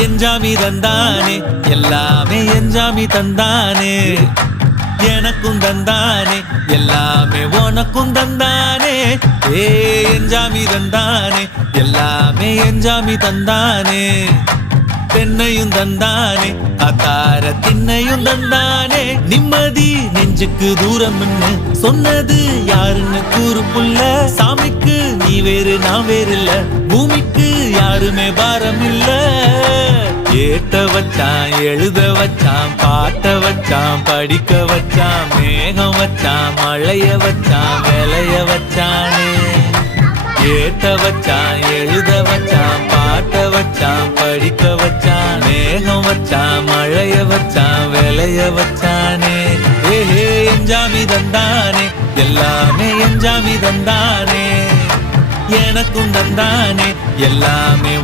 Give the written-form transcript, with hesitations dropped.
எஞ்சாமி தந்தானே எல்லாமே எஞ்சாமி தந்தானே எனக்கும் தந்தானே எல்லாமே உனக்கும் தந்தானே ஏ எஞ்சாமி தந்தானே எல்லாமே எஞ்சாமி தந்தானே தென்னையும் தந்தானே அத்தார திண்ணையும் தந்தானே நிம்மதி நெஞ்சுக்கு தூரம்னு சொன்னது யாருன்னு கூறு புள்ள சாமிக்கு நீ வேறு நான் வேறு இல்ல பூமிக்கு யாருமே பாரம் இல்ல ஏத்த வச்சான் எழுத வச்சான் பாட்ட வச்சான் படிக்க வச்சான் மேகம் வச்சான் மழைய வச்சான் விளைய வச்சானே ஏத்த வச்சான் எழுத வச்சான் பாட்ட வச்சான் படிக்க வச்சான் மேகம் வச்சான் மழைய வச்சான் விளைய வச்சானே ஏஹே எஞ்சாமி தந்தானே எல்லாமே எஞ்சாமி தந்தானே எனக்கும் தந்தானே எல்லாமே